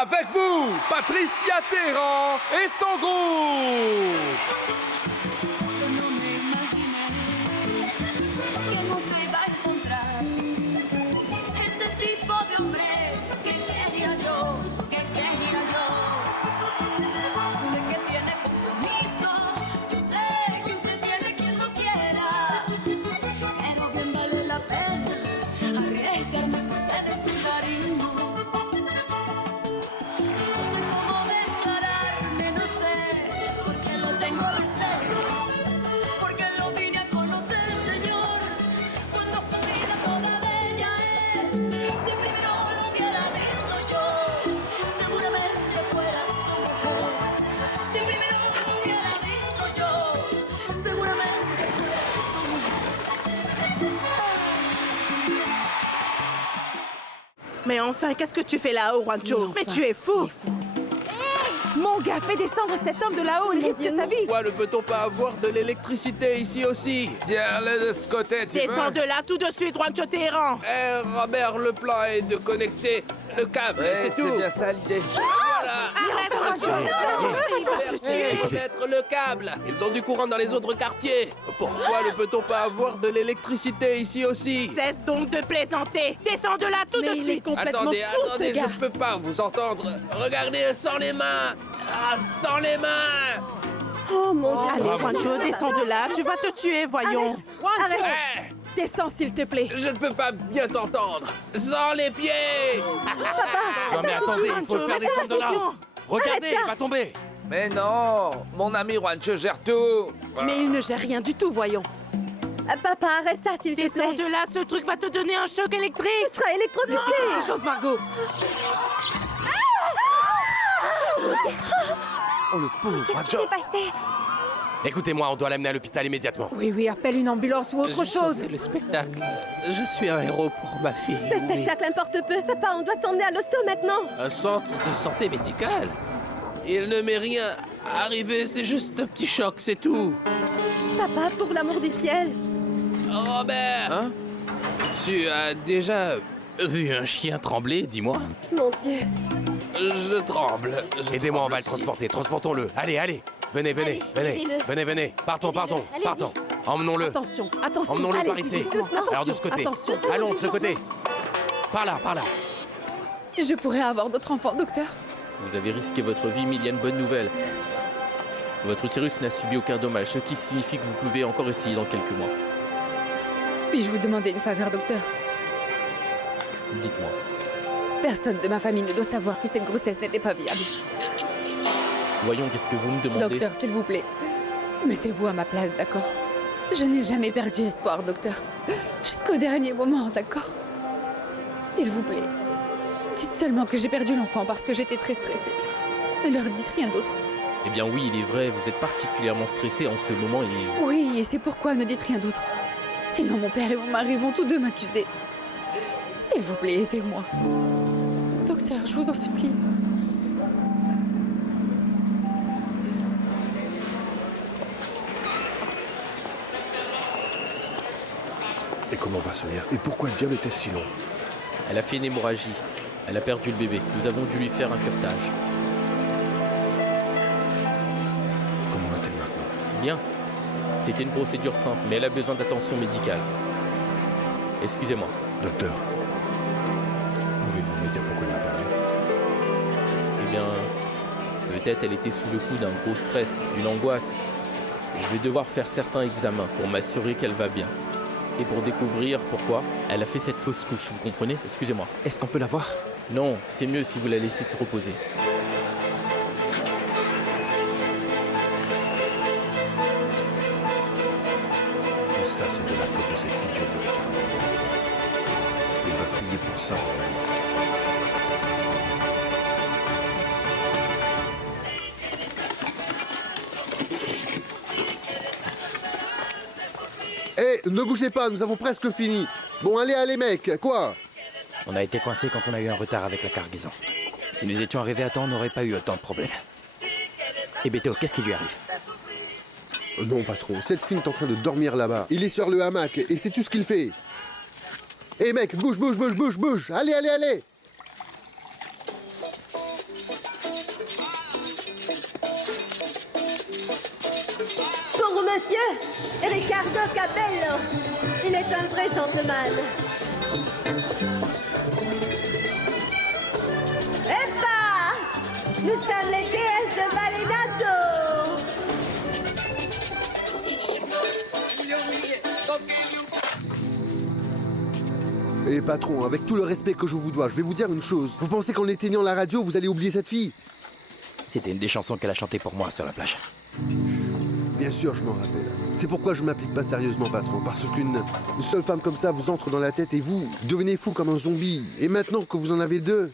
Avec vous, Patricia Terran et son groupe. No me imaginé que nunca iba a encontrar ese tipo de hombre que quería yo, que quería yo. Sé que tiene compromiso, yo sé que usted tiene quien lo quiera, pero bien vale la pena arriesgarme por tener su cariño. No sé cómo declararme, no sé, porque lo tengo estrella, porque lo vine a conocer, Señor, cuando su vida toda bella es. Si primero lo hubiera visto yo, seguramente fuera su mujer. Si primero lo hubiera visto yo, seguramente fuera su mujer. Mais enfin, qu'est-ce que tu fais là-haut, Juancho? Mais tu es fou! Mon gars, fais descendre cet homme de là-haut, il risque sa vie! Pourquoi ne peut-on pas avoir de l'électricité ici aussi? Tiens-le de ce côté, tu Descends veux? de là tout de suite, Juancho Terran! Robert, le plan est de connecter le câble, Ouais, c'est tout. bien ça l'idée. Voilà. Arrête, Juancho! Il va se tuer! Remettre le câble. Ils ont du courant dans les autres quartiers. Pourquoi ne peut-on pas avoir de l'électricité ici aussi? Cesse donc de plaisanter! Descends de là tout de suite! Attendez, je peux pas vous entendre. Regardez, sans les mains. Ah, sans les mains. Oh mon Dieu! Allez, Juancho, descends de là, tu vas te tuer, voyons! Arrête! Eh, Descends, s'il te plaît! je ne peux pas bien t'entendre. Sans les pieds. Non mais attendez, il faut le faire descendre de là. Regardez, Arrête ça. il va tomber. Mais non, mon ami Juancho gère tout. Mais il ne gère rien du tout, voyons. Papa, arrête ça, s'il te Descends plaît! de là, ce truc va te donner un choc électrique! Tu seras électrocuté! Quelque chose, Margot! Oh le pauvre Qu'est-ce qui s'est passé? Écoutez-moi, on doit l'amener à l'hôpital immédiatement. Oui, oui, appelle une ambulance ou autre chose! Le spectacle. Je suis un héros pour ma fille. Le spectacle importe peu! Papa, on doit t'emmener à l'hosto maintenant! Un centre de santé médicale. Il ne m'est rien arrivé, c'est juste un petit choc, c'est tout. Papa, pour l'amour du ciel! Robert, hein? Tu as déjà vu un chien trembler, dis-moi? Mon Dieu! Je tremble. Aidez-moi, on va le transporter. Transportons-le. Allez, allez. Venez, venez, venez. aidez-le. Venez, venez. Partons, partons, Allez-y. partons. Emmenons-le. Attention, attention! Emmenons-le par allez-y, ici. doucement. Alors de ce côté. Attention! Allons de ce côté. Par là, par là. Je pourrais avoir d'autres enfants, docteur. Vous avez risqué votre vie, mais il y a une bonne nouvelle. Votre utérus n'a subi aucun dommage, ce qui signifie que vous pouvez encore essayer dans quelques mois. Puis-je vous demander une faveur, docteur? Dites-moi. Personne de ma famille ne doit savoir que cette grossesse n'était pas viable. Voyons, qu'est-ce que vous me demandez? Docteur, s'il vous plaît, mettez-vous à ma place, d'accord? Je n'ai jamais perdu espoir, docteur. Jusqu'au dernier moment, d'accord? S'il vous plaît, dites seulement que j'ai perdu l'enfant parce que j'étais très stressée. Ne leur dites rien d'autre. Eh bien oui, il est vrai, vous êtes particulièrement stressé en ce moment et... Oui, et c'est pourquoi ne dites rien d'autre. Sinon mon père et mon mari vont tous deux m'accuser. S'il vous plaît, aidez-moi. Docteur, je vous en supplie. Et comment va Sonia? Et pourquoi diable était si long? Elle a fait une hémorragie. Elle a perdu le bébé. Nous avons dû lui faire un curetage. Comment va-t-elle maintenant? Bien. C'était une procédure simple, mais elle a besoin d'attention médicale. Excusez-moi. Docteur, pouvez-vous me dire pourquoi elle l'a perdu? Eh bien, peut-être elle était sous le coup d'un gros stress, d'une angoisse. Je vais devoir faire certains examens pour m'assurer qu'elle va bien. Et pour découvrir pourquoi elle a fait cette fausse couche, vous comprenez? Excusez-moi. Est-ce qu'on peut la voir? Non, c'est mieux si vous la laissez se reposer. Tout ça, c'est de la faute de cet idiot de Ricardo. Il va payer pour ça. Hé, ne bougez pas, nous avons presque fini. Bon, allez, allez, mec, quoi? On a été coincés quand on a eu un retard avec la cargaison. Si nous étions arrivés à temps, on n'aurait pas eu autant de problèmes. Et Beto, qu'est-ce qui lui arrive? Non, patron, cette fille est en train de dormir là-bas. Il est sur le hamac et c'est tout ce qu'il fait. Hé, mec, bouge, bouge, bouge, bouge, bouge. Allez, allez, allez. monsieur, Riccardo Capello. Il est un vrai gentleman. Eppa! Nous sommes les déesses de Valenato. Et patron, avec tout le respect que je vous dois, je vais vous dire une chose. Vous pensez qu'en éteignant la radio, vous allez oublier cette fille? C'était une des chansons qu'elle a chantées pour moi sur la plage. Bien sûr, je m'en rappelle. C'est pourquoi je m'applique pas sérieusement, patron. Parce qu'une seule femme comme ça vous entre dans la tête et vous devenez fou comme un zombie. Et maintenant que vous en avez deux,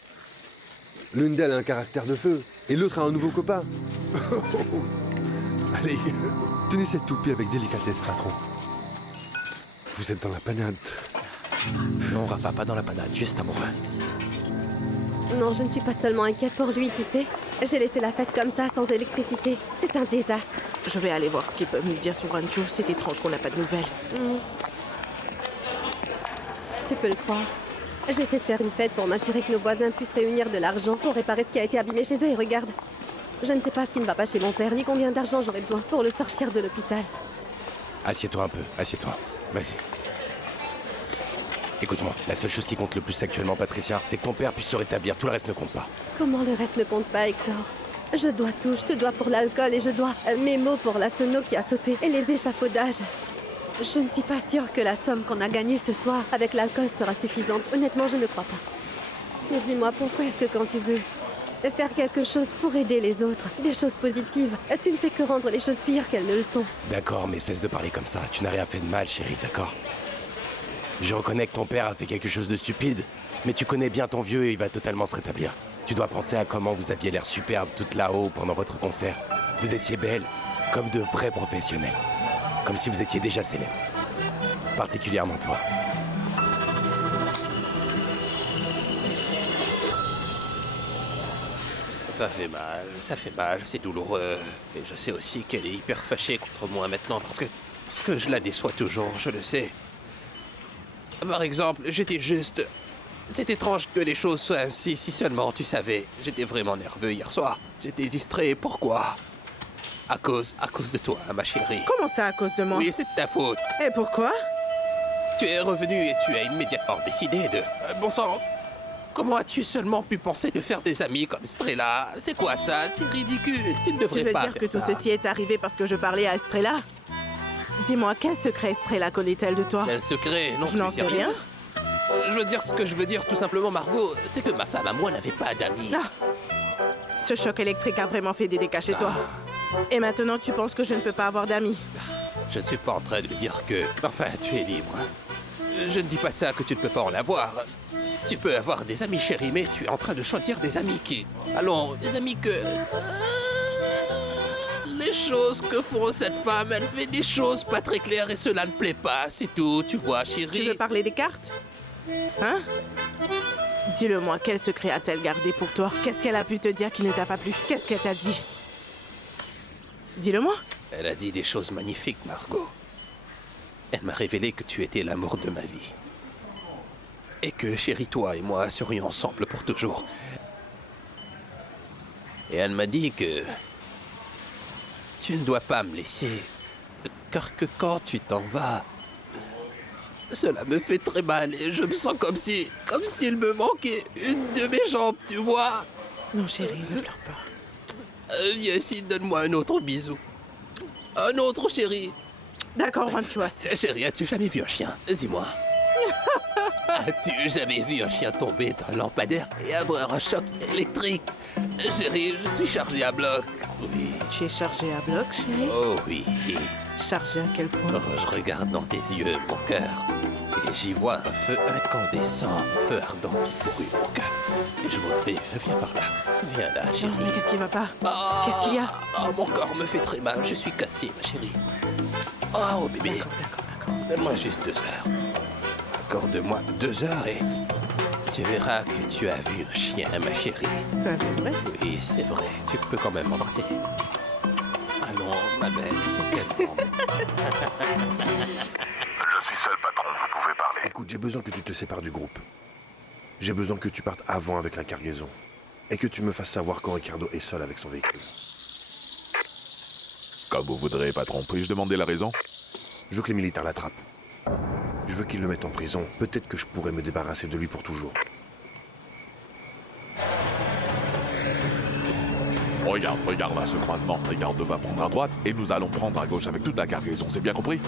l'une d'elles a un caractère de feu et l'autre a un nouveau copain. Allez, tenez cette toupie avec délicatesse, patron. Vous êtes dans la panade. Non, Rafa, pas dans la panade, juste amoureux. Non, je ne suis pas seulement inquiète pour lui, tu sais. J'ai laissé la fête comme ça, sans électricité. C'est un désastre. Je vais aller voir ce qu'ils peuvent nous dire sur Rancho. C'est étrange qu'on n'a pas de nouvelles. Tu peux le croire. J'essaie de faire une fête pour m'assurer que nos voisins puissent réunir de l'argent pour réparer ce qui a été abîmé chez eux. Et regarde, je ne sais pas ce qui ne va pas chez mon père, ni combien d'argent j'aurais besoin pour le sortir de l'hôpital. Assieds-toi un peu, assieds-toi. Vas-y. Écoute-moi, la seule chose qui compte le plus actuellement, Patricia, c'est que ton père puisse se rétablir. Tout le reste ne compte pas. Comment le reste ne compte pas, Hector? Je dois tout. Je te dois pour l'alcool et je dois mes mots pour la sono qui a sauté et les échafaudages. Je ne suis pas sûre que la somme qu'on a gagnée ce soir avec l'alcool sera suffisante. Honnêtement, je ne crois pas. Mais dis-moi, pourquoi est-ce que quand tu veux faire quelque chose pour aider les autres, des choses positives, tu ne fais que rendre les choses pires qu'elles ne le sont? D'accord, mais cesse de parler comme ça. Tu n'as rien fait de mal, chérie, d'accord? Je reconnais que ton père a fait quelque chose de stupide, mais tu connais bien ton vieux et il va totalement se rétablir. Tu dois penser à comment vous aviez l'air superbe toute là-haut pendant votre concert. Vous étiez belle, comme de vrais professionnels. Comme si vous étiez déjà célèbre. Particulièrement toi. Ça fait mal, c'est douloureux. Et je sais aussi qu'elle est hyper fâchée contre moi maintenant parce que je la déçois toujours, je le sais. Par exemple, j'étais juste... C'est étrange que les choses soient ainsi, si seulement tu savais. J'étais vraiment nerveux hier soir. J'étais distrait, pourquoi? À cause de toi, ma chérie. Comment ça, à cause de moi? Oui, c'est de ta faute. Et pourquoi? Tu es revenu et tu as immédiatement décidé de... bon sang, comment as-tu seulement pu penser de faire des amis comme Strella? C'est quoi ça? C'est ridicule. Tu ne devrais Tu veux pas dire faire que tout ça. ceci est arrivé parce que je parlais à Estrella? Dis-moi, quel secret Estrella connaît-elle de toi? Quel secret? Non, Je n'en sais rien. Je veux dire ce que je veux dire tout simplement, Margot, c'est que ma femme à moi n'avait pas d'amis. Ah. Ce choc électrique a vraiment fait des dégâts chez toi. Et maintenant, tu penses que je ne peux pas avoir d'amis? Je ne suis pas en train de dire que... Enfin, tu es libre. Je ne dis pas ça que tu ne peux pas en avoir. Tu peux avoir des amis, chérie, mais tu es en train de choisir des amis qui... Allons, des amis que... Les choses que font cette femme, elle fait des choses pas très claires et cela ne plaît pas, c'est tout, tu vois, chérie. Tu veux parler des cartes? Hein? Dis-le-moi, quel secret a-t-elle gardé pour toi? Qu'est-ce qu'elle a pu te dire qui ne t'a pas plu? Qu'est-ce qu'elle t'a dit? Dis-le-moi. Elle a dit des choses magnifiques, Margot. Elle m'a révélé que tu étais l'amour de ma vie. Et que, chérie, toi et moi serions ensemble pour toujours. Et elle m'a dit que... Tu ne dois pas me laisser, car que quand tu t'en vas, cela me fait très mal et je me sens comme s'il me manquait une de mes jambes, tu vois. Non, chérie, ne pleure pas. Viens ici, donne-moi un autre bisou. Un autre, chérie. D'accord, Ranchoas. Chérie, as-tu jamais vu un chien? Dis-moi. As-tu jamais vu un chien tomber dans un lampadaire et avoir un choc électrique? Chérie, je suis chargé à bloc. Oui. Tu es chargé à bloc, chérie? Oh oui. Chargé à quel point? Oh, je regarde dans tes yeux, mon cœur. Et j'y vois un feu incandescent, un feu ardent qui brûle mon cœur. Et je voudrais... Viens par là. Viens là, chérie. Non, mais qu'est-ce qui va pas? Oh, Qu'est-ce qu'il y a? Oh, mon corps me fait très mal. Je suis cassé, ma chérie. Oh, bébé. D'accord. Donne-moi juste 2 heures. Accorde-moi 2 heures et... Tu verras que tu as vu un chien, ma chérie. Ça, c'est vrai? Oui, c'est vrai. Tu peux quand même m'embrasser. Allons, ma belle, c'est tellement... Je suis seul, patron, vous pouvez parler. Écoute, j'ai besoin que tu te sépares du groupe. J'ai besoin que tu partes avant avec la cargaison. Et que tu me fasses savoir quand Riccardo est seul avec son véhicule. Comme vous voudrez, patron. Puis-je demander la raison? Je veux que les militaires l'attrapent. Je veux qu'ils le mettent en prison. Peut-être que je pourrais me débarrasser de lui pour toujours. Regarde à ce croisement. Ricardo va prendre à droite et nous allons prendre à gauche avec toute la cargaison, c'est bien compris?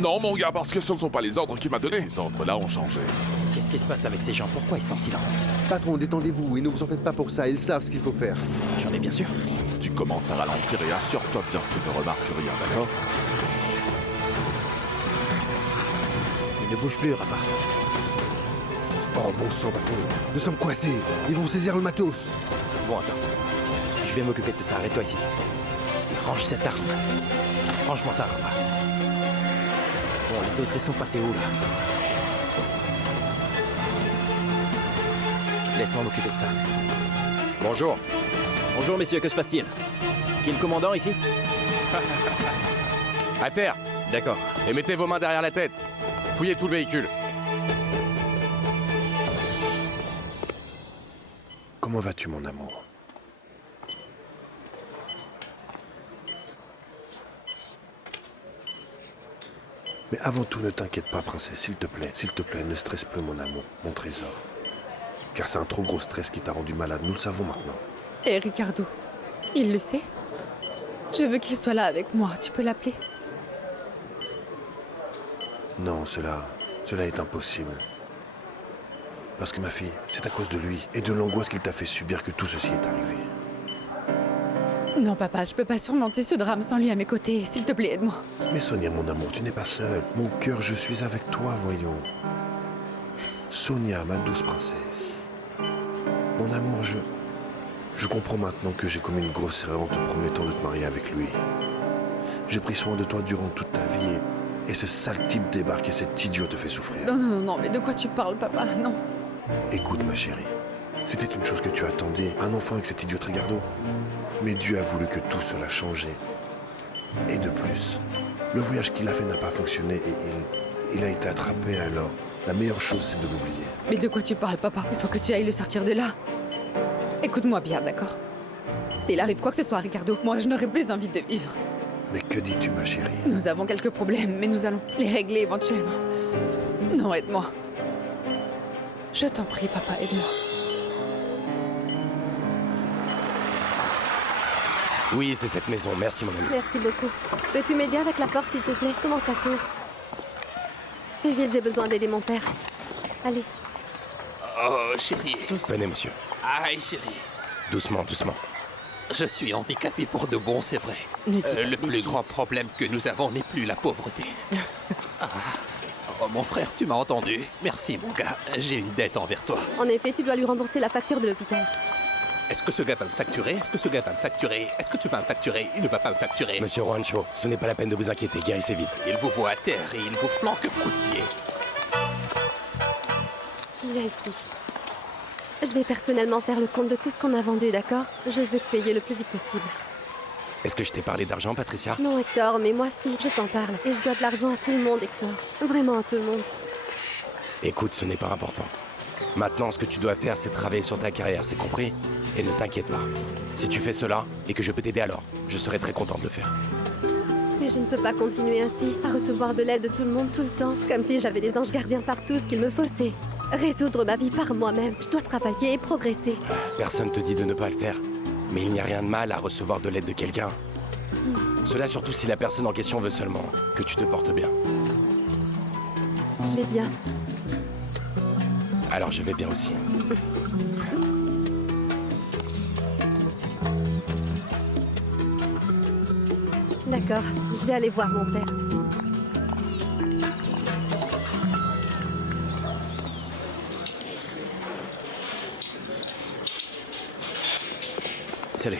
Non, mon gars, parce que ce ne sont pas les ordres qu'il m'a donnés. Ces ordres-là ont changé. Qu'est-ce qui se passe avec ces gens? Pourquoi ils sont si lents? Patron, détendez-vous et ne vous en faites pas pour ça. Ils savent ce qu'il faut faire. J'en ai bien sûr. Tu commences à ralentir et assure-toi bien qu'ils ne remarquent rien, d'accord? Ils ne bougent plus, Rafa. Oh, bon sang, patron. Nous sommes coincés. Ils vont saisir le matos. Bon, attends. Je vais m'occuper de tout ça. Arrête-toi ici. Range cette arme. Range-moi ça, Rafa. Bon, les autres, ils sont passés où, là? Laisse-moi m'occuper de ça. Bonjour. Bonjour, messieurs, que se passe-t-il? Qui est le commandant ici? À terre. D'accord. Et mettez vos mains derrière la tête. Fouillez tout le véhicule. Comment vas-tu, mon amour? Mais avant tout, ne t'inquiète pas, princesse, s'il te plaît. S'il te plaît, ne stresse plus, mon amour, mon trésor. Car c'est un trop gros stress qui t'a rendu malade, nous le savons maintenant. Et Ricardo, il le sait. Je veux qu'il soit là avec moi. Tu peux l'appeler? Non, cela est impossible. Parce que ma fille, c'est à cause de lui et de l'angoisse qu'il t'a fait subir que tout ceci est arrivé. Non, papa, je peux pas surmonter ce drame sans lui à mes côtés. S'il te plaît, aide-moi. Mais Sonia, mon amour, tu n'es pas seule. Mon cœur, je suis avec toi, voyons. Sonia, ma douce princesse. Mon amour, je comprends maintenant que j'ai commis une grosse erreur en te promettant de te marier avec lui. J'ai pris soin de toi durant toute ta vie et ce sale type débarque et cet idiot te fait souffrir. Non, mais de quoi tu parles, papa? Non. Écoute, ma chérie, c'était une chose que tu attendais, un enfant avec cet idiot Ricardo. Mais Dieu a voulu que tout cela change. Et de plus, le voyage qu'il a fait n'a pas fonctionné et il a été attrapé alors. La meilleure chose, c'est de l'oublier. Mais de quoi tu parles, papa? Il faut que tu ailles le sortir de là. Écoute-moi bien, d'accord? S'il arrive quoi que ce soit à Ricardo, moi, je n'aurai plus envie de vivre. Mais que dis-tu, ma chérie? Nous avons quelques problèmes, mais nous allons les régler éventuellement. Non, aide-moi. Je t'en prie, papa, aide-moi. Oui, c'est cette maison. Merci, mon ami. Merci beaucoup. Peux-tu m'aider avec la porte, s'il te plaît? Comment ça s'ouvre? Fais vite, j'ai besoin d'aider mon père. Allez. Oh, chérie. Venez, monsieur. Aïe, chérie. Doucement, doucement. Je suis handicapé pour de bon, c'est vrai. Le plus grand problème que nous avons n'est plus la pauvreté. Ah. Oh, mon frère, tu m'as entendu. Merci, mon gars. J'ai une dette envers toi. En effet, tu dois lui rembourser la facture de l'hôpital. Est-ce que ce gars va me facturer? Est-ce que ce gars va me facturer? Est-ce que tu vas me facturer? Il ne va pas me facturer. Monsieur Juancho, ce n'est pas la peine de vous inquiéter. Guérissez vite. Il vous voit à terre et il vous flanque coup de pied. Viens ici. Je vais personnellement faire le compte de tout ce qu'on a vendu, d'accord? Je veux te payer le plus vite possible. Est-ce que je t'ai parlé d'argent, Patricia? Non, Hector, mais moi si, je t'en parle. Et je dois de l'argent à tout le monde, Hector. Vraiment à tout le monde. Écoute, ce n'est pas important. Maintenant, ce que tu dois faire, c'est travailler sur ta carrière, c'est compris? Et ne t'inquiète pas. Si tu fais cela, et que je peux t'aider alors, je serai très content de le faire. Mais je ne peux pas continuer ainsi, à recevoir de l'aide de tout le monde tout le temps. Comme si j'avais des anges gardiens partout, ce qu'il me faut, c'est résoudre ma vie par moi-même. Je dois travailler et progresser. Personne te dit de ne pas le faire. Mais il n'y a rien de mal à recevoir de l'aide de quelqu'un. Cela surtout si la personne en question veut seulement que tu te portes bien. Je vais bien. Alors je vais bien aussi. D'accord, je vais aller voir mon père. Salut.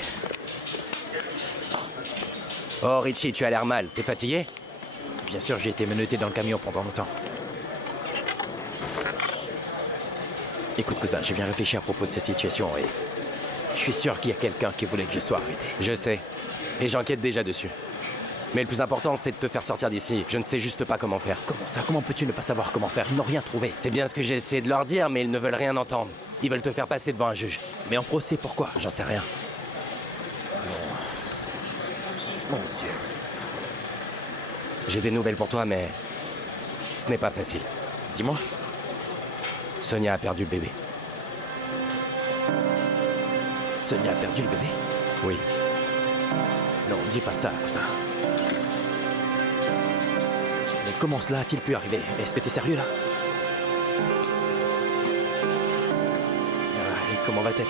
Oh Richie, tu as l'air mal. T'es fatigué? Bien sûr, j'ai été menotté dans le camion pendant longtemps. Écoute, cousin, j'ai bien réfléchi à propos de cette situation et je suis sûr qu'il y a quelqu'un qui voulait que je sois arrêté. Je sais. Et j'enquête déjà dessus. Mais le plus important, c'est de te faire sortir d'ici. Je ne sais juste pas comment faire. Comment ça? Comment peux-tu ne pas savoir comment faire? Ils n'ont rien trouvé. C'est bien ce que j'ai essayé de leur dire, mais ils ne veulent rien entendre. Ils veulent te faire passer devant un juge. Mais en procès, pourquoi? J'en sais rien. Mon Dieu. J'ai des nouvelles pour toi, mais ce n'est pas facile. Dis-moi. Sonia a perdu le bébé. Sonia a perdu le bébé? Oui. Non, dis pas ça, cousin. Mais comment cela a-t-il pu arriver? Est-ce que t'es sérieux, là? Ah, et comment va-t-elle?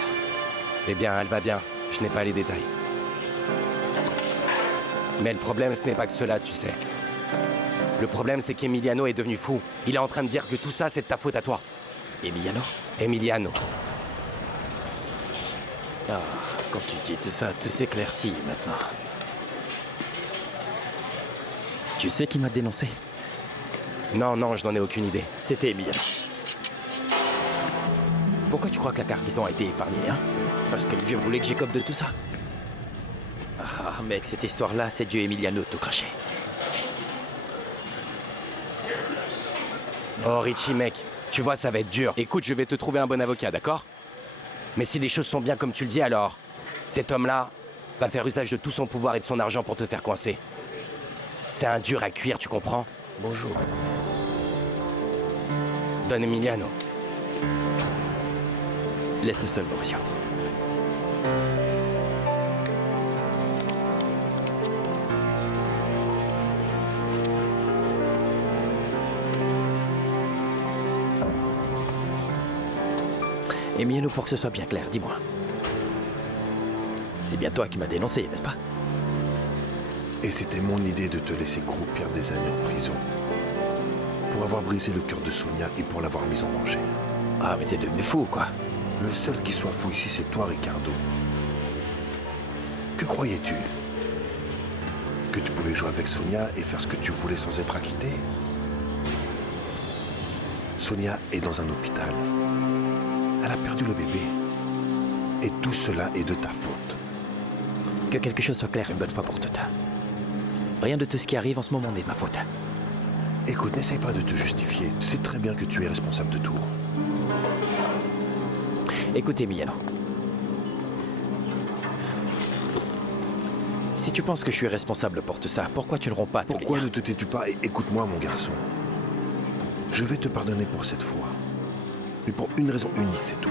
Eh bien, elle va bien. Je n'ai pas les détails. Mais le problème, ce n'est pas que cela, tu sais. Le problème, c'est qu'Emiliano est devenu fou. Il est en train de dire que tout ça, c'est de ta faute à toi. Emiliano? Emiliano. Ah, quand tu dis tout ça, tout s'éclaircit maintenant. Tu sais qui m'a dénoncé? Non, non, je n'en ai aucune idée. C'était Emiliano. Pourquoi tu crois que la cargaison a été épargnée, hein? Parce que le vieux voulait que j'écope de tout ça. Ah, mec, cette histoire-là, c'est du Emiliano tout craché. Oh, Richie, mec, tu vois, ça va être dur. Écoute, je vais te trouver un bon avocat, d'accord? Mais si les choses sont bien comme tu le dis, alors cet homme-là va faire usage de tout son pouvoir et de son argent pour te faire coincer. C'est un dur à cuire, tu comprends? Bonjour. Don Emiliano. Laisse-le seul, Mauricio. Emiliano, pour que ce soit bien clair, dis-moi. C'est bien toi qui m'as dénoncé, n'est-ce pas? Et c'était mon idée de te laisser croupir des années en prison. Pour avoir brisé le cœur de Sonia et pour l'avoir mise en danger. Ah, mais t'es devenu fou, quoi. Le seul qui soit fou ici, c'est toi, Ricardo. Que croyais-tu? Que tu pouvais jouer avec Sonia et faire ce que tu voulais sans être acquitté? Sonia est dans un hôpital. Elle a perdu le bébé. Et tout cela est de ta faute. Que quelque chose soit clair une bonne fois pour toutes. Rien de tout ce qui arrive en ce moment n'est de ma faute. Écoute, n'essaye pas de te justifier. Tu sais très bien que tu es responsable de tout. Écoute, Emiliano. Si tu penses que je suis responsable pour tout ça, pourquoi tu ne romps pas tous les Pourquoi liens? ne te tais-tu pas et écoute-moi, mon garçon. Je vais te pardonner pour cette fois. Mais pour une raison unique, c'est tout.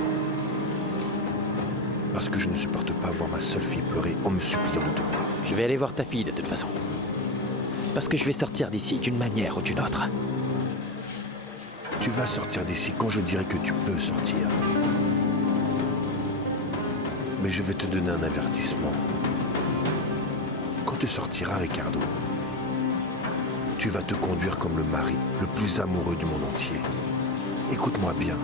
Parce que je ne supporte pas voir ma seule fille pleurer en me suppliant de te voir. Je vais aller voir ta fille de toute façon. Parce que je vais sortir d'ici d'une manière ou d'une autre. Tu vas sortir d'ici quand je dirai que tu peux sortir. Mais je vais te donner un avertissement. Quand tu sortiras, Ricardo, tu vas te conduire comme le mari le plus amoureux du monde entier. Écoute-moi bien.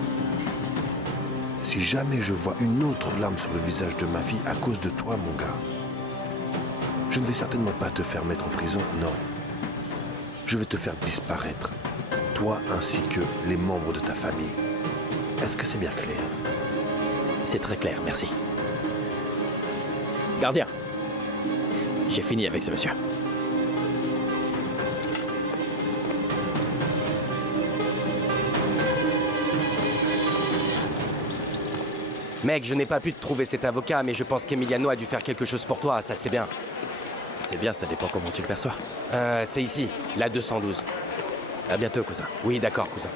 Si jamais je vois une autre larme sur le visage de ma fille à cause de toi, mon gars, je ne vais certainement pas te faire mettre en prison, non. Je vais te faire disparaître, toi ainsi que les membres de ta famille. Est-ce que c'est bien clair? C'est très clair, merci. Gardien, j'ai fini avec ce monsieur. Mec, je n'ai pas pu te trouver cet avocat, mais je pense qu'Emiliano a dû faire quelque chose pour toi, ça c'est bien. C'est bien, ça dépend comment tu le perçois. C'est ici, la 212. À bientôt, cousin. Oui, d'accord, cousin.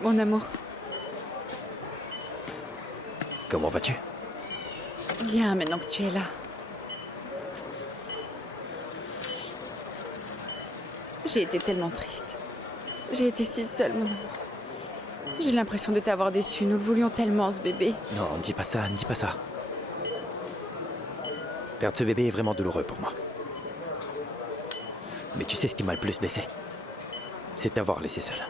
Mon amour, Comment vas-tu? viens maintenant que tu es là. J'ai été tellement triste. J'ai été si seule, mon amour. J'ai l'impression de t'avoir déçu. Nous le voulions tellement, ce bébé. Non, ne dis pas ça, ne dis pas ça. Perdre ce bébé est vraiment douloureux pour moi. Mais tu sais ce qui m'a le plus blessé? C'est de t'avoir laissé seule.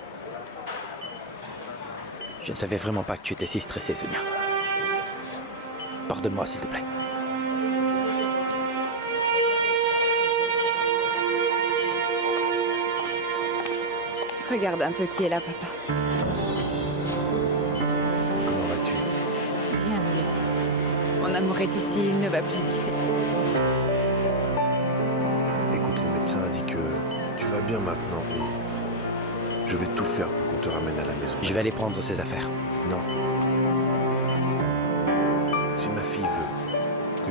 Je ne savais vraiment pas que tu étais si stressée, Sonia. Pardonne-moi, s'il te plaît. Regarde un peu qui est là, papa. Comment vas-tu? Bien mieux. Mon amour est ici, il ne va plus me quitter. Écoute, le médecin a dit que tu vas bien maintenant et je vais tout faire pour qu'on te ramène à la maison. Je vais aller prendre ses affaires. Non.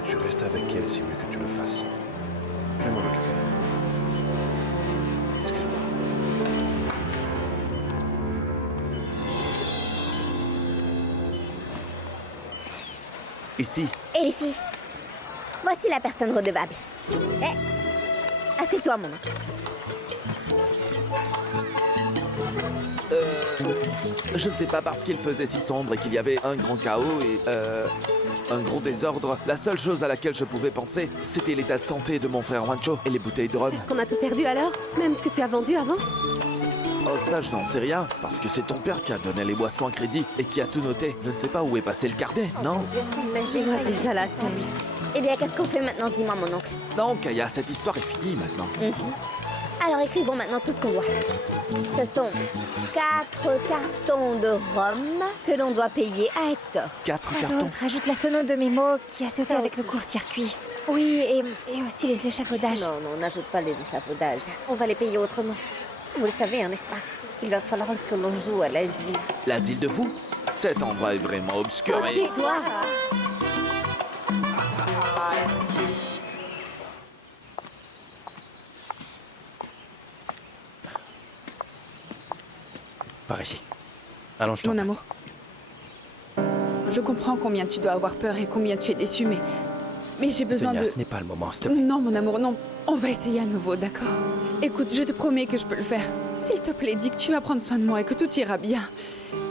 tu restes avec elle, c'est mieux que tu le fasses. Je vais m'en occuper. Excuse-moi. Ici. Et les filles, voici la personne redevable. Eh, assieds-toi, mon oncle. Je ne sais pas parce qu'il faisait si sombre et qu'il y avait un grand chaos et un gros désordre. La seule chose à laquelle je pouvais penser, c'était l'état de santé de mon frère Juancho et les bouteilles de rhum. Est-ce qu'on a tout perdu alors? Même ce que tu as vendu avant? Oh, ça, je n'en sais rien, parce que c'est ton père qui a donné les boissons à crédit et qui a tout noté. Je ne sais pas où est passé le carnet, non? Je vois déjà la scène. Eh bien, qu'est-ce qu'on fait maintenant? Dis-moi, mon oncle. Non, Kaya, cette histoire est finie maintenant. Alors écrivons maintenant tout ce qu'on doit. Ce sont 4 cartons de rhum que l'on doit payer à Hector. 4 À cartons. d'autres, ajoute la sono de Mémo qui a sauté Ça avec aussi. le court-circuit. Oui, et aussi les échafaudages. Non, non, on n'ajoute pas les échafaudages. On va les payer autrement. Vous le savez, hein, n'est-ce pas? Il va falloir que l'on joue à l'asile. L'asile de fous? Cet endroit est vraiment obscur et... Tais-toi! Par ici. Allonge-toi. Mon amour. Je comprends combien tu dois avoir peur et combien tu es déçu, mais j'ai besoin Sonia, de... ce n'est pas le moment, s'il te plaît. Non, mon amour, non. On va essayer à nouveau, d'accord? Écoute, je te promets que je peux le faire. S'il te plaît, dis que tu vas prendre soin de moi et que tout ira bien.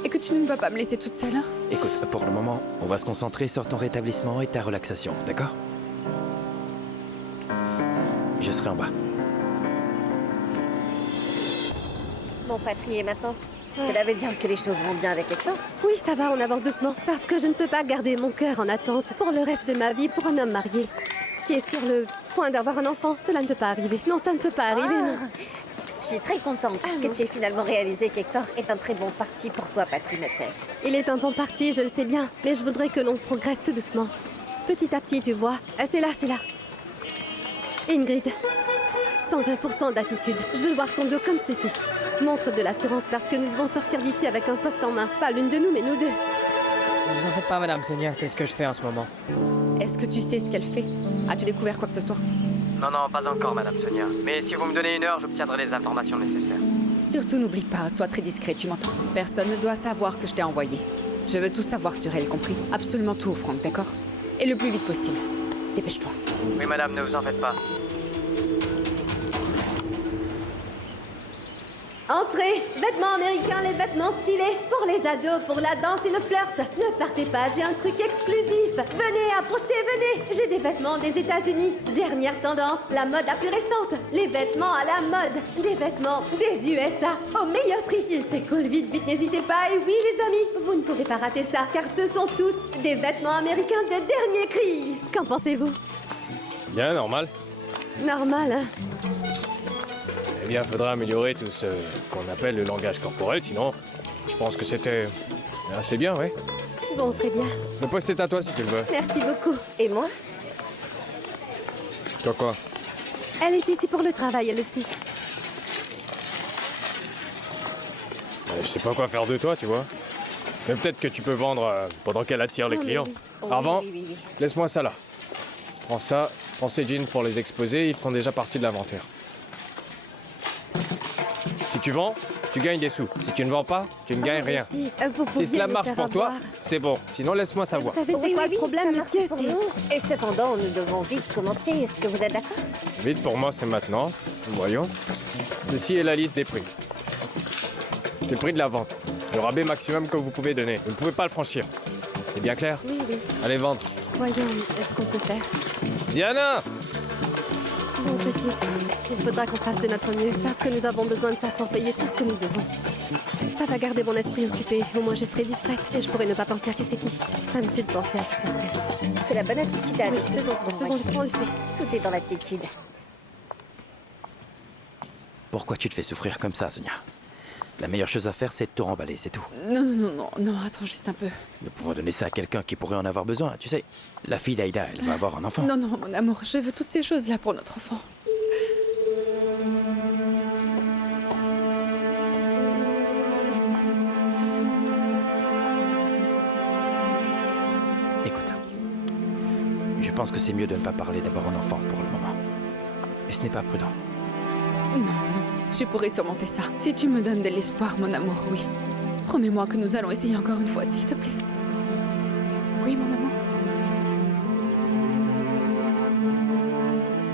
Et que tu ne vas pas me laisser toute seule, hein? Écoute, pour le moment, on va se concentrer sur ton rétablissement et ta relaxation, d'accord? Je serai en bas. Mon patrie, et maintenant? Cela veut dire que les choses vont bien avec Hector? Oui, ça va, on avance doucement. Parce que je ne peux pas garder mon cœur en attente pour le reste de ma vie pour un homme marié qui est sur le point d'avoir un enfant. Cela ne peut pas arriver. Non, ça ne peut pas arriver, non. Je suis très contente que tu aies finalement réalisé qu'Hector est un très bon parti pour toi, Patrie, ma chère. Il est un bon parti, je le sais bien. Mais je voudrais que l'on progresse tout doucement. Petit à petit, tu vois. Ah, c'est là, c'est là. Ingrid, 120% d'attitude. Je veux voir ton dos comme ceci. Montre de l'assurance parce que nous devons sortir d'ici avec un poste en main. Pas l'une de nous, mais nous deux. Ne vous en faites pas, Madame Sonia, c'est ce que je fais en ce moment. Est-ce que tu sais ce qu'elle fait? As-tu découvert quoi que ce soit? Non, non, pas encore, Madame Sonia. Mais si vous me donnez 1 heure, j'obtiendrai les informations nécessaires. Surtout n'oublie pas, sois très discret, tu m'entends? Personne ne doit savoir que je t'ai envoyé. Je veux tout savoir sur elle, compris? Absolument tout, Franck, d'accord? Et le plus vite possible. Dépêche-toi. Oui, Madame, ne vous en faites pas. Entrez! Vêtements américains, les vêtements stylés. Pour les ados, pour la danse et le flirt. Ne partez pas, j'ai un truc exclusif. Venez, approchez, venez. J'ai des vêtements des États-Unis. Dernière tendance, la mode la plus récente. Les vêtements à la mode. Des vêtements des USA. Au meilleur prix. Il s'écoule vite, vite, n'hésitez pas. Et oui, les amis, vous ne pouvez pas rater ça. Car ce sont tous des vêtements américains de dernier cri. Qu'en pensez-vous? Bien, normal. Normal, hein? Eh bien, faudra améliorer tout ce qu'on appelle le langage corporel, sinon, je pense que c'était assez bien, ouais. Bon, très bien. Le poste est à toi si tu le veux. Merci beaucoup. Et moi? Toi quoi? Elle est ici pour le travail, elle aussi. Je sais pas quoi faire de toi, tu vois. Mais peut-être que tu peux vendre pendant qu'elle attire les Non, mais clients. oui. Avant, Oui, oui, oui. laisse-moi ça là. Prends ça, prends ces jeans pour les exposer, ils font déjà partie de l'inventaire. Si tu vends, tu gagnes des sous. Si tu ne vends pas, tu ne gagnes rien. Si, vous Si pouviez cela me marche faire pour toi, avoir. c'est bon. Sinon, laisse-moi savoir. Vous savez, c'est quoi le problème, ça marche monsieur? pour nous. Et cependant, nous devons vite commencer. Est-ce que vous êtes d'accord? Vite pour moi, c'est maintenant. Voyons. Ceci est la liste des prix. C'est le prix de la vente. Le rabais maximum que vous pouvez donner. Vous ne pouvez pas le franchir. C'est bien clair? Oui, oui. Allez, vendre. Voyons, est-ce qu'on peut faire? Diana! Bon, petite, il faudra qu'on fasse de notre mieux parce que nous avons besoin de ça pour payer tout ce que nous devons. Ça va garder mon esprit occupé. Au moins, je serai distraite et je pourrai ne pas penser à tu sais qui. Ça me tue de penser à tout sans cesse. C'est la bonne attitude à Oui, adopter. faisons-le, on le fait. Tout est dans l'attitude. Pourquoi tu te fais souffrir comme ça, Sonia? La meilleure chose à faire, c'est de te remballer, c'est tout. Non, non, non, non, non, attends juste un peu. Nous pouvons donner ça à quelqu'un qui pourrait en avoir besoin. Tu sais, la fille d'Aïda, elle va avoir un enfant. Non, non, mon amour, je veux toutes ces choses-là pour notre enfant. Écoute, je pense que c'est mieux de ne pas parler d'avoir un enfant pour le moment. Et ce n'est pas prudent. Non, non, je pourrai surmonter ça. Si tu me donnes de l'espoir, mon amour, oui. Promets-moi que nous allons essayer encore une fois, s'il te plaît. Oui, mon amour.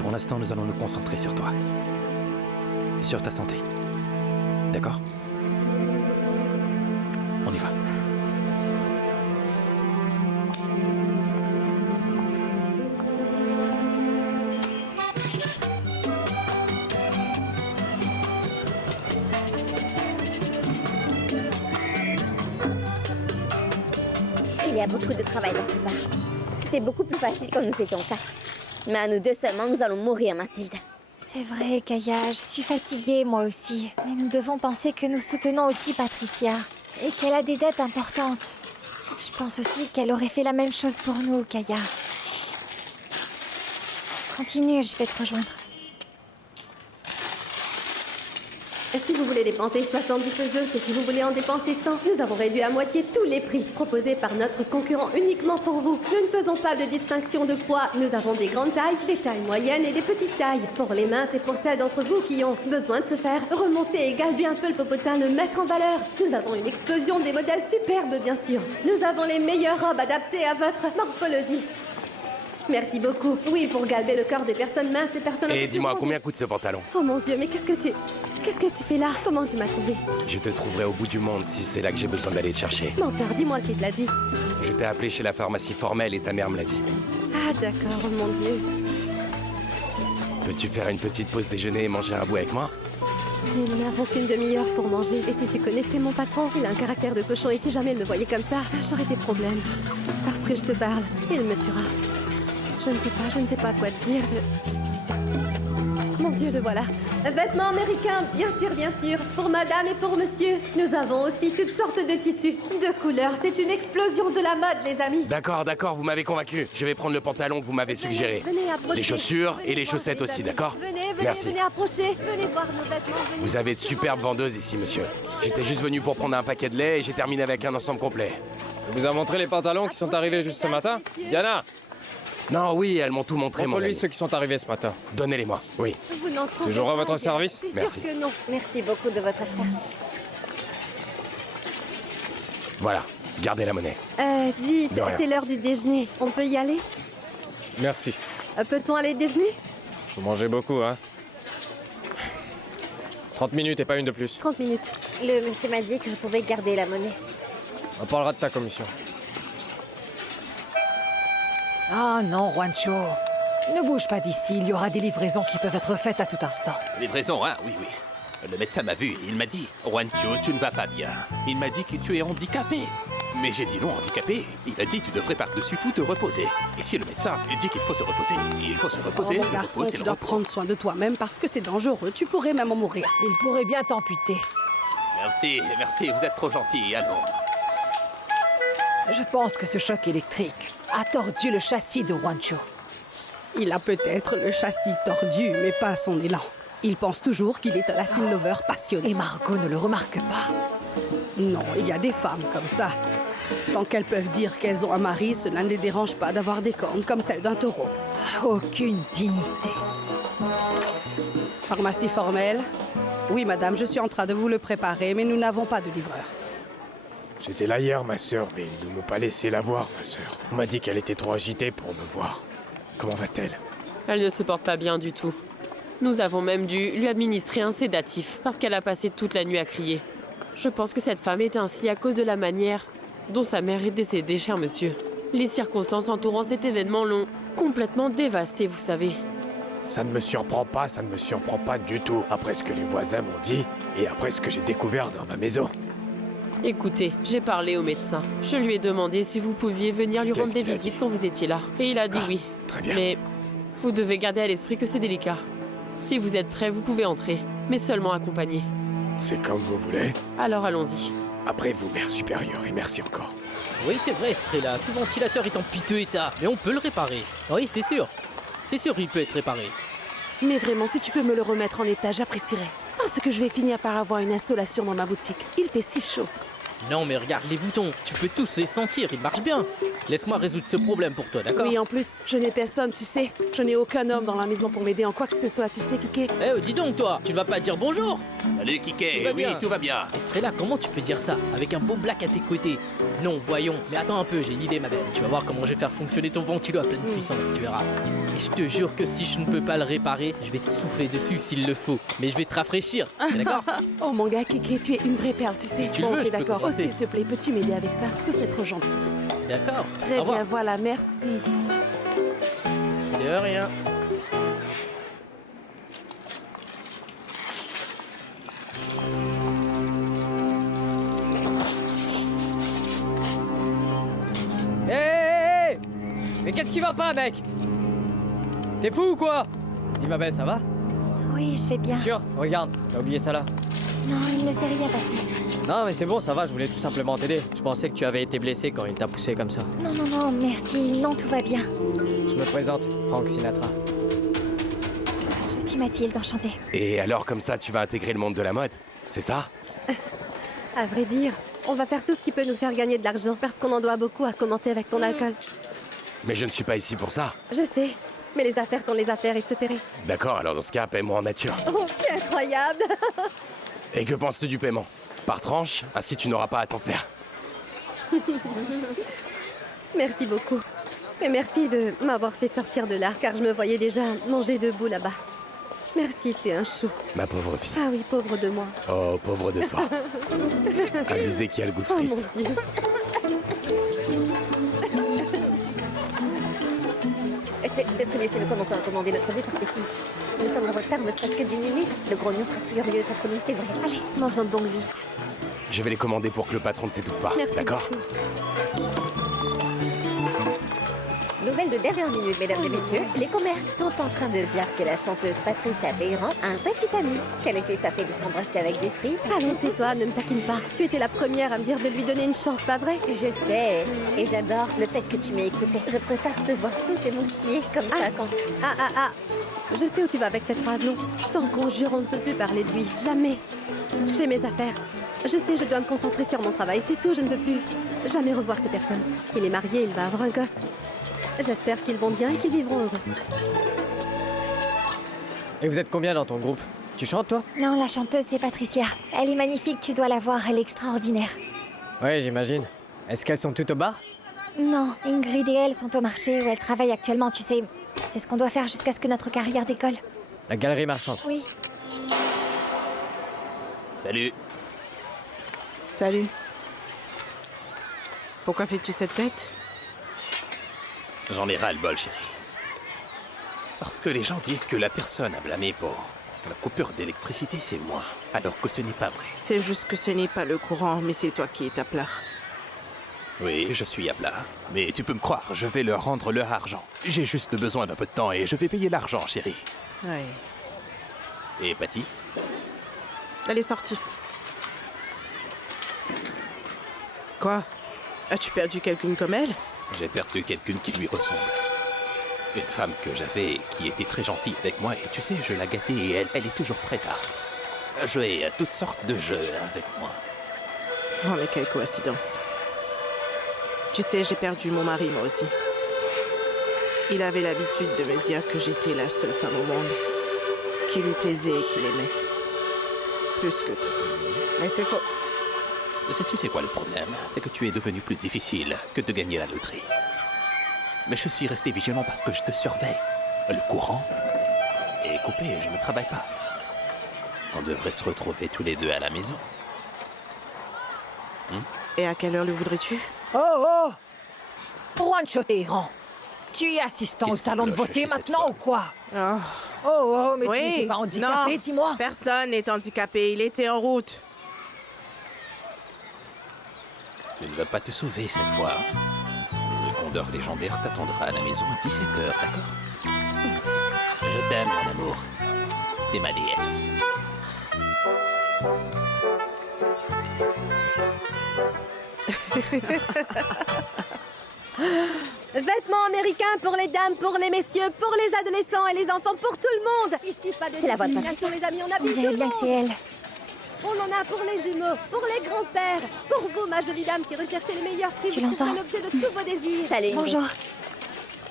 Pour l'instant, nous allons nous concentrer sur toi. Sur ta santé. D'accord? On y va. Il y a beaucoup de travail dans ce bar. C'était beaucoup plus facile quand nous étions 4. Mais à nous 2 seulement, nous allons mourir, Mathilde. C'est vrai, Kaya, je suis fatiguée, moi aussi. Mais nous devons penser que nous soutenons aussi Patricia. Et qu'elle a des dettes importantes. Je pense aussi qu'elle aurait fait la même chose pour nous, Kaya. Continue, je vais te rejoindre. Si vous voulez dépenser 70 pesos et si vous voulez en dépenser 100, nous avons réduit à moitié tous les prix proposés par notre concurrent uniquement pour vous. Nous ne faisons pas de distinction de poids. Nous avons des grandes tailles, des tailles moyennes et des petites tailles. Pour les minces et pour celles d'entre vous qui ont besoin de se faire remonter et galber un peu le popotin, le mettre en valeur. Nous avons une explosion des modèles superbes, bien sûr. Nous avons les meilleures robes adaptées à votre morphologie. Merci beaucoup. Oui, pour galber le corps des personnes minces, des personnes... Et dis-moi, combien coûte ce pantalon? Oh mon Dieu, mais qu'est-ce que tu fais là? Comment tu m'as trouvé? Je te trouverai au bout du monde si c'est là que j'ai besoin d'aller te chercher. Menteur, dis-moi qui te l'a dit. Je t'ai appelé chez la pharmacie formelle et ta mère me l'a dit. Ah d'accord, oh mon Dieu. Peux-tu faire une petite pause déjeuner et manger un bout avec moi? Nous n'avons qu'une demi-heure pour manger. Et si tu connaissais mon patron, il a un caractère de cochon et si jamais il me voyait comme ça, j'aurais des problèmes. Parce que je te parle, il me tuera. Je ne sais pas quoi te dire, Mon Dieu, le voilà. Vêtements américains, bien sûr, pour madame et pour monsieur. Nous avons aussi toutes sortes de tissus, de couleurs. C'est une explosion de la mode, les amis. D'accord, vous m'avez convaincu. Je vais prendre le pantalon que vous m'avez suggéré. Venez approcher. Les chaussures et les chaussettes aussi, d'accord? Merci. Venez approcher. Venez voir nos vêtements. Vous avez de superbes vendeuses ici, monsieur. J'étais juste venu pour prendre un paquet de lait et j'ai terminé avec un ensemble complet. On vous a montré les pantalons qui sont arrivés juste ce matin? Diana! Non, oui, elles m'ont tout montré, mon ami. Ceux qui sont arrivés ce matin. Donnez-les-moi, oui. Vous n'en trouvez Toujours à pas, votre service? C'est Merci. sûr que non. Merci beaucoup de votre achat. Voilà, gardez la monnaie. Dites, De rien. c'est l'heure du déjeuner. On peut y aller? Merci. Peut-on aller déjeuner? Vous mangez beaucoup, hein? 30 minutes et pas une de plus. 30 minutes. Le monsieur m'a dit que je pouvais garder la monnaie. On parlera de ta commission. Ah non, Juancho. Ne bouge pas d'ici, il y aura des livraisons qui peuvent être faites à tout instant. Livraison, hein? Oui. Le médecin m'a vu, il m'a dit « Juancho, tu ne vas pas bien. » Il m'a dit que tu es handicapé. Mais j'ai dit non, handicapé. Il a dit « Tu devrais par-dessus tout te reposer. » Et si le médecin dit qu'il faut se reposer, il faut se reposer. Oh, mon garçon, tu dois prendre soin de toi-même parce que c'est dangereux. Tu pourrais même en mourir. Il pourrait bien t'amputer. Merci, vous êtes trop gentil, allons. Je pense que ce choc électrique a tordu le châssis de Juancho. Il a peut-être le châssis tordu, mais pas son élan. Il pense toujours qu'il est un Latin lover passionné. Et Margot ne le remarque pas. Non, il y a des femmes comme ça. Tant qu'elles peuvent dire qu'elles ont un mari, cela ne les dérange pas d'avoir des cornes comme celles d'un taureau. Aucune dignité. Pharmacie formelle? Oui, madame, je suis en train de vous le préparer, mais nous n'avons pas de livreur. J'étais là hier, ma sœur, mais ils ne m'ont pas laissé la voir, ma sœur. On m'a dit qu'elle était trop agitée pour me voir. Comment va-t-elle? Elle ne se porte pas bien du tout. Nous avons même dû lui administrer un sédatif parce qu'elle a passé toute la nuit à crier. Je pense que cette femme est ainsi à cause de la manière dont sa mère est décédée, cher monsieur. Les circonstances entourant cet événement l'ont complètement dévastée, vous savez. Ça ne me surprend pas du tout, après ce que les voisins m'ont dit et après ce que j'ai découvert dans ma maison. Écoutez, j'ai parlé au médecin. Je lui ai demandé si vous pouviez venir lui rendre des visites quand vous étiez là. Et il a dit oui. Très bien. Mais vous devez garder à l'esprit que c'est délicat. Si vous êtes prêt, vous pouvez entrer, mais seulement accompagné. C'est comme vous voulez. Alors allons-y. Après vous, mère supérieure, et merci encore. Oui, c'est vrai, Estrella. Ce ventilateur est en piteux état, mais on peut le réparer. Oui, c'est sûr. C'est sûr, il peut être réparé. Mais vraiment, si tu peux me le remettre en état, j'apprécierais. Parce que je vais finir par avoir une insolation dans ma boutique. Il fait si chaud. Non, mais regarde les boutons. Tu peux tous les sentir, ils marchent bien. Laisse-moi résoudre ce problème pour toi, d'accord? Oui, en plus, je n'ai personne, tu sais. Je n'ai aucun homme dans la maison pour m'aider en quoi que ce soit, tu sais, Kike. Eh, dis donc, toi, tu vas pas dire bonjour? Salut Kike, oui, tout va bien. Estrella, comment tu peux dire ça avec un beau black à tes côtés? Non, voyons. Mais attends un peu, j'ai une idée, ma belle. Tu vas voir comment je vais faire fonctionner ton ventilo à pleine puissance, tu verras. Et je te jure que si je ne peux pas le réparer, je vais te souffler dessus s'il le faut. Mais je vais te rafraîchir, d'accord? Oh mon gars, Kike, tu es une vraie perle, tu sais. Si tu le veux, c'est je peux d'accord. Oh, commencer. s'il te plaît, peux-tu m'aider avec ça? Ce serait trop gentil. D'accord. Très Au revoir. bien, voilà, merci. De rien. Hé Mais qu'est-ce qui va pas, mec? T'es fou ou quoi? Dis ma belle, ça va? Oui, je vais bien. Sûr? Regarde, t'as oublié ça là. Non, il ne s'est rien passé. Non mais c'est bon, ça va, je voulais tout simplement t'aider. Je pensais que tu avais été blessé quand il t'a poussé comme ça. Non, non, non, merci. Non, tout va bien. Je me présente, Frank Sinatra. Je suis Mathilde, enchantée. Et alors, comme ça, tu vas intégrer le monde de la mode? C'est ça? À vrai dire, on va faire tout ce qui peut nous faire gagner de l'argent parce qu'on en doit beaucoup, à commencer avec ton alcool. Mais je ne suis pas ici pour ça. Je sais, mais les affaires sont les affaires et je te paierai. D'accord, alors dans ce cas, paie-moi en nature. Oh, c'est incroyable. Et que penses-tu du paiement? Par tranche? Ainsi, tu n'auras pas à t'en faire. Merci beaucoup. Et merci de m'avoir fait sortir de là, car je me voyais déjà manger debout là-bas. Merci, t'es un chou. Ma pauvre fille. Ah oui, pauvre de moi. Oh, pauvre de toi. Amusé qui a le goût de Oh frites. mon Dieu. Ce serait mieux si nous commençons à commander notre jeu parce que si nous sommes en retard, ne serait-ce que d'une minute, le grognon sera furieux contre nous, c'est vrai. Allez, mangeons donc vite. Je vais les commander pour que le patron ne s'étouffe pas. Merci D'accord? Nouvelle de dernière minute, mesdames et messieurs. Les commerces sont en train de dire que la chanteuse Patricia Teheran a un petit ami. Quel effet ça fait de s'embrasser avec des frites? Allons, tais-toi, ne me taquine pas. Tu étais la première à me dire de lui donner une chance, pas vrai? Je sais, et j'adore le fait que tu m'aies écouté. Je préfère te voir tout émoustillée comme ça quand... Je sais où tu vas avec cette phrase, non? Je t'en conjure, on ne peut plus parler de lui. Jamais. Je fais mes affaires. Je sais, je dois me concentrer sur mon travail, c'est tout, je ne veux plus jamais revoir ces personnes. Il est marié, il va avoir un gosse. J'espère qu'ils vont bien et qu'ils vivront heureux. Et vous êtes combien dans ton groupe? Tu chantes, toi? Non, la chanteuse, c'est Patricia. Elle est magnifique, tu dois la voir, elle est extraordinaire. Ouais, j'imagine. Est-ce qu'elles sont toutes au bar? Non, Ingrid et elle sont au marché où elles travaillent actuellement, tu sais. C'est ce qu'on doit faire jusqu'à ce que notre carrière décolle. La galerie marchande. Oui. Salut. Salut. Pourquoi fais-tu cette tête? J'en ai ras le bol, chérie. Parce que les gens disent que la personne à blâmer pour la coupure d'électricité, c'est moi. Alors que ce n'est pas vrai. C'est juste que ce n'est pas le courant, mais c'est toi qui es à plat. Oui, je suis à plat. Mais tu peux me croire, je vais leur rendre leur argent. J'ai juste besoin d'un peu de temps et je vais payer l'argent, chérie. Ouais. Et Patty? Elle est sortie. Quoi? As-tu perdu quelqu'une comme elle? J'ai perdu quelqu'une qui lui ressemble. Une femme que j'avais qui était très gentille avec moi et tu sais, je la gâtais et elle est toujours prête à jouer à toutes sortes de jeux avec moi. Oh mais quelle coïncidence. Tu sais, j'ai perdu mon mari moi aussi. Il avait l'habitude de me dire que j'étais la seule femme au monde qui lui plaisait et qui l'aimait. Plus que tout. Mais c'est faux. Sais-tu c'est quoi le problème? C'est que tu es devenu plus difficile que de gagner la loterie. Mais je suis resté vigilant parce que je te surveille. Le courant est coupé et je ne travaille pas. On devrait se retrouver tous les deux à la maison. Et à quelle heure le voudrais-tu? Oh! Juancho Teheran, tu es assistant au salon de beauté maintenant ou quoi? Oh, mais tu n'étais pas handicapé, dis-moi. Personne n'est handicapé, il était en route. Tu ne vas pas te sauver cette fois. Le condor légendaire t'attendra à la maison à 17h, d'accord? Je t'aime, mon amour. T'es ma déesse. Vêtements américains pour les dames, pour les messieurs, pour les adolescents et les enfants, pour tout le monde. Ici, pas de C'est la voix de discrimination, les amis, on On habille tout dirait le bien monde. que c'est elle. On en a pour les jumeaux, pour les grands-pères, pour vous, ma jolie dame qui recherchez les meilleurs prix. Tu vous l'entends? trouverez l'objet de tous vos désirs. Salut. Bonjour.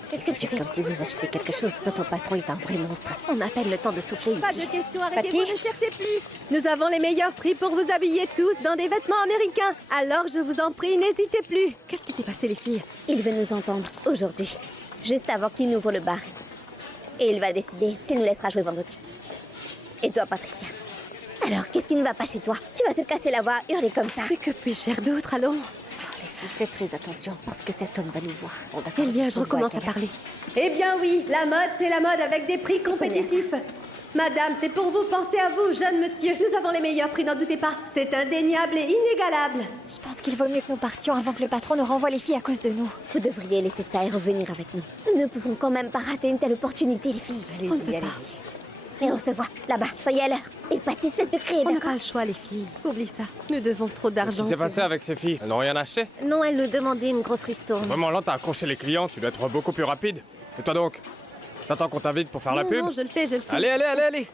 Qu'est-ce que tu fais? Comme si vous achetez quelque chose. Notre patron est un vrai monstre. On a à peine le temps de souffler ici. Pas de questions, arrêtez-vous, Patty ne cherchez plus. Nous avons les meilleurs prix pour vous habiller tous dans des vêtements américains. Alors je vous en prie, n'hésitez plus. Qu'est-ce qui s'est passé, les filles? Il veut nous entendre aujourd'hui, juste avant qu'il n'ouvre le bar. Et il va décider s'il nous laissera jouer vendredi. Et toi, Patricia? Alors, qu'est-ce qui ne va pas chez toi? Tu vas te casser la voix, hurler comme ça. Mais que puis-je faire d'autre, allons? Les filles, faites très attention, parce que cet homme va nous voir. Bon, d'accord, Eh bien, je recommence à parler. Eh bien oui, la mode, c'est la mode avec des prix compétitifs. Madame, c'est pour vous, pensez à vous, jeune monsieur. Nous avons les meilleurs prix, n'en doutez pas. C'est indéniable et inégalable. Je pense qu'il vaut mieux que nous partions avant que le patron ne renvoie les filles à cause de nous. Vous devriez laisser ça et revenir avec nous. Nous ne pouvons quand même pas rater une telle opportunité, les filles. Allez-y, allez-y. Et on se voit là-bas, soyez à l'heure. Et Patty, cesse de crier, On n'a d'accord? pas le choix, les filles. Oublie ça. Nous devons trop d'argent. Qu'est-ce qui s'est passé avec ces filles? Elles n'ont rien acheté? Non, elle nous demandait une grosse ristourne. Vraiment lente à accrocher les clients, tu dois être beaucoup plus rapide. Et toi donc? T'attends qu'on t'invite pour faire la pub? Non, je le fais, je le fais. Allez.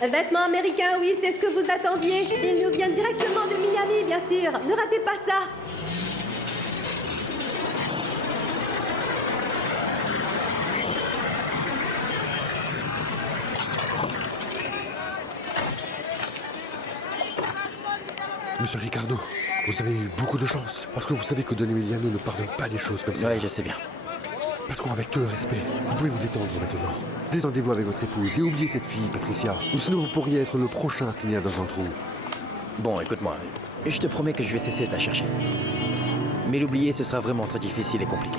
Vêtements américains, oui, c'est ce que vous attendiez. Ils nous viennent directement de Miami, bien sûr. Ne ratez pas ça. Monsieur Ricardo, vous avez eu beaucoup de chance. Parce que vous savez que Don Emiliano ne pardonne pas des choses comme ça. Ouais, je sais bien. Patron, avec tout le respect, vous pouvez vous détendre maintenant. Détendez-vous avec votre épouse et oubliez cette fille, Patricia. Ou sinon vous pourriez être le prochain à finir dans un trou. Bon, écoute-moi. Je te promets que je vais cesser de la chercher. Mais l'oublier, ce sera vraiment très difficile et compliqué.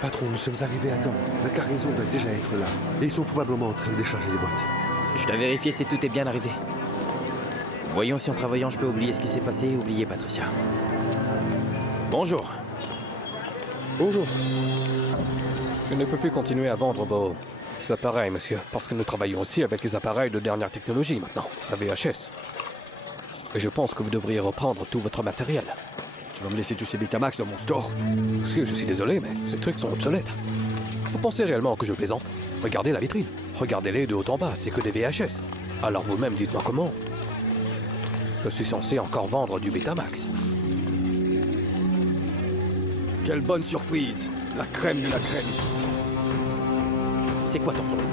Patron, nous sommes arrivés à temps. La cargaison doit déjà être là. Et ils sont probablement en train de décharger les boîtes. Je dois vérifier si tout est bien arrivé. Voyons si en travaillant, je peux oublier ce qui s'est passé et oublier Patricia. Bonjour. Bonjour. Je ne peux plus continuer à vendre vos appareils, monsieur, parce que nous travaillons aussi avec les appareils de dernière technologie maintenant, la VHS. Et je pense que vous devriez reprendre tout votre matériel. Tu vas me laisser tous ces Betamax dans mon store? Monsieur, je suis désolé, mais ces trucs sont obsolètes. Vous pensez réellement que je plaisante? Regardez la vitrine. Regardez-les de haut en bas, c'est que des VHS. Alors vous-même, dites-moi comment. Je suis censé encore vendre du Betamax. Quelle bonne surprise! La crème de la crème. C'est quoi ton problème?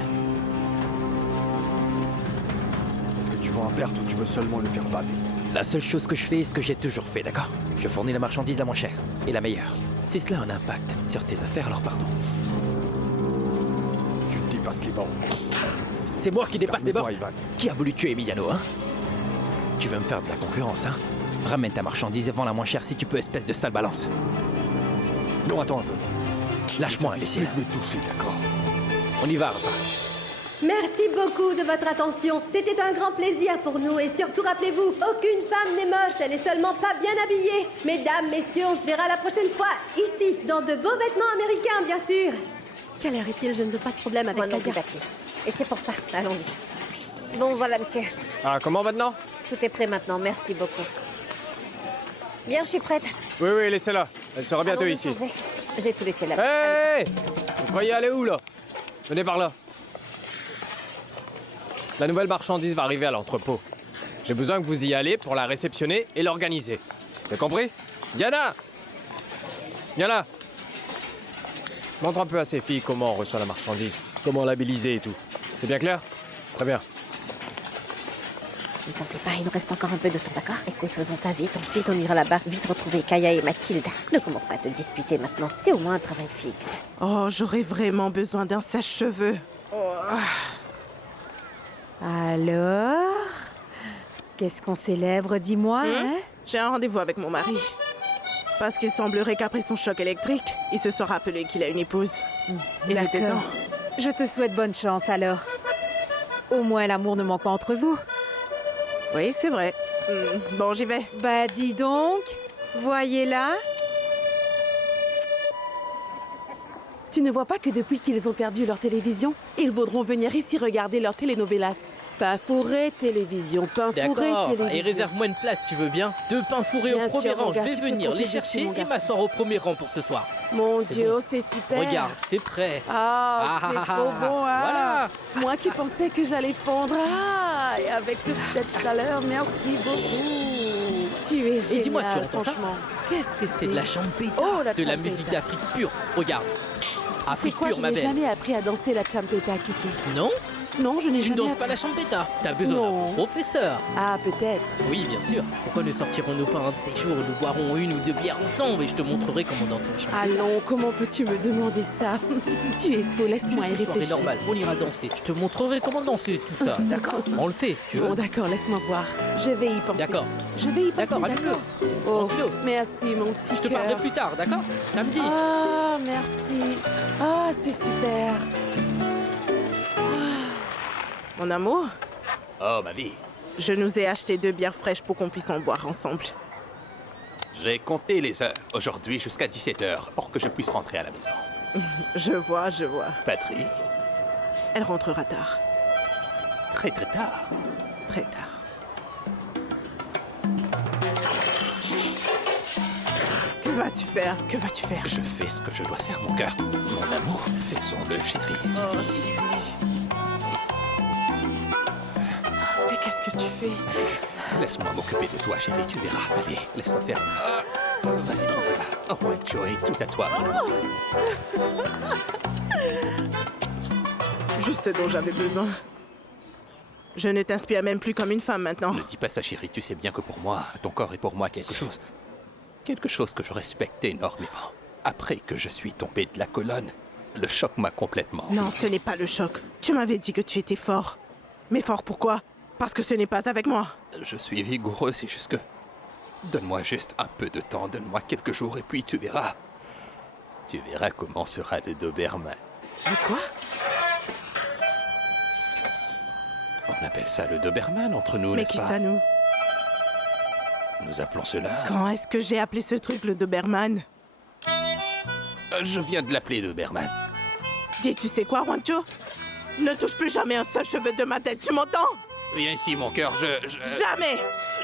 Est-ce que tu vends à perte ou tu veux seulement le faire baver? La seule chose que je fais est ce que j'ai toujours fait, d'accord? Je fournis la marchandise la moins chère et la meilleure. Si cela a un impact sur tes affaires, alors pardon. Tu dépasses les bornes. C'est moi qui dépasse les bornes. Ivan. Qui a voulu tuer Emiliano, hein? Tu veux me faire de la concurrence, hein? Ramène ta marchandise et vends la moins chère si tu peux, espèce de sale balance. Non, attends un peu. Lâche-moi, imbécile. Me toucher, d'accord? On y va, Rafa. Merci beaucoup de votre attention. C'était un grand plaisir pour nous et surtout rappelez-vous, aucune femme n'est moche, elle est seulement pas bien habillée. Mesdames, messieurs, on se verra la prochaine fois, ici, dans de beaux vêtements américains, bien sûr. Quelle heure est-il? Je ne veux pas de problème avec Moi non plus, Kadia. Patty. Et c'est pour ça, allons-y. Bon, voilà, monsieur. Ah, comment maintenant? Tout est prêt maintenant, merci beaucoup. Bien, je suis prête. Oui, laissez-la. Elle sera bientôt Allons-y ici. changer. J'ai tout laissé là-bas. Hé! Vous croyez aller où, là? Venez par là. La nouvelle marchandise va arriver à l'entrepôt. J'ai besoin que vous y allez pour la réceptionner et l'organiser. C'est compris? Diana! Viens là! Montre un peu à ces filles comment on reçoit la marchandise, comment labelliser et tout. C'est bien clair? Très bien. Ne t'en fais pas, il nous reste encore un peu de temps, d'accord? Écoute, faisons ça vite, ensuite on ira là-bas, vite retrouver Kaya et Mathilde. Ne commence pas à te disputer maintenant, c'est au moins un travail fixe. Oh, j'aurais vraiment besoin d'un sèche-cheveux. Oh. Alors, qu'est-ce qu'on célèbre, dis-moi, hein? J'ai un rendez-vous avec mon mari. Parce qu'il semblerait qu'après son choc électrique, il se soit rappelé qu'il a une épouse. Il était temps. D'accord. Je te souhaite bonne chance alors. Au moins l'amour ne manque pas entre vous. Oui, c'est vrai. Bon, j'y vais. Bah dis donc, voyez là. Tu ne vois pas que depuis qu'ils ont perdu leur télévision, ils voudront venir ici regarder leurs telenovelas. Pain fourré, télévision, pain fourré, D'accord, télévision. et réserve-moi une place, tu veux bien? 2 pains fourrés Bien au premier sûr, mon rang, je gars, vais tu peux venir compter les sur chercher mon et garçon. m'asseoir au premier rang pour ce soir. Mon C'est Dieu, bon. c'est super. Regarde, c'est prêt. Ah, c'est trop bon. Ah. Voilà. Moi qui pensais que j'allais fondre. Ah, et avec toute cette chaleur, merci beaucoup. Tu es génial, Et dis-moi, tu entends ça? franchement. Qu'est-ce que C'est de la champeta, Oh, la de la champeta. musique d'Afrique pure. Regarde. Tu sais Afrique quoi, pure, je ma n'ai belle. jamais appris à danser la champeta, Kiki. Non? Non, je n'ai Tu ne jamais danses appris. pas la champeta. T'as besoin Non. d'un professeur. Ah, peut-être. Oui, bien sûr. Pourquoi ne sortirons-nous pas un de ces jours où nous boirons 1 ou 2 bières ensemble et je te montrerai comment danser la champeta? Allons, comment peux-tu me demander ça? Tu es faux, laisse-moi y Ce soir est réfléchir. normal, on ira danser. Je te montrerai comment danser tout ça. D'accord? On le fait, tu veux? Bon, d'accord, laisse-moi voir. Je vais y penser. D'accord. Je vais y penser, D'accord, d'accord. allume-le. Oh, Tranquillo. merci, mon petit Je te parlerai cœur. plus tard, d'accord? Samedi. Ah, merci. Ah, c'est super. Mon amour, Oh, ma vie. je nous ai acheté 2 bières fraîches pour qu'on puisse en boire ensemble. J'ai compté les heures aujourd'hui jusqu'à 17h pour que je puisse rentrer à la maison. Je vois, je vois. Patrie, Elle rentrera tard. très très tard. Très tard. Que vas-tu faire? Que vas-tu faire? Je fais ce que je dois faire, mon cœur. Mon amour, faisons-le, chérie. Oh, chérie. Mais qu'est-ce que tu fais? Laisse-moi m'occuper de toi, chérie, tu verras. Allez, laisse-moi faire. Vas-y, voilà. Oh, ouais, Joey, tout à toi. Juste ce dont j'avais besoin. Je ne t'inspire même plus comme une femme maintenant. Ne dis pas ça, chérie. Tu sais bien que pour moi, ton corps est pour moi quelque chose. Quelque chose que je respecte énormément. Après que je suis tombé de la colonne, le choc m'a complètement... Non, ce n'est pas le choc. Tu m'avais dit que tu étais fort. Mais fort pourquoi? Parce que ce n'est pas avec moi. Je suis vigoureux, c'est juste que... Donne-moi juste un peu de temps, donne-moi quelques jours et puis tu verras. Tu verras comment sera le Doberman. Mais quoi? On appelle ça le Doberman entre nous, Mais n'est-ce qui pas? ça, nous? Nous appelons cela... Quand est-ce que j'ai appelé ce truc le Doberman? Je viens de l'appeler Doberman. Dis, tu sais quoi, Juancho? Ne touche plus jamais un seul cheveu de ma tête, tu m'entends? Viens ici, mon cœur, Jamais!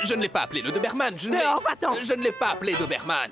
Je ne l'ai pas appelé le Doberman, Dehors, va-t'en! Je ne l'ai pas appelé Doberman.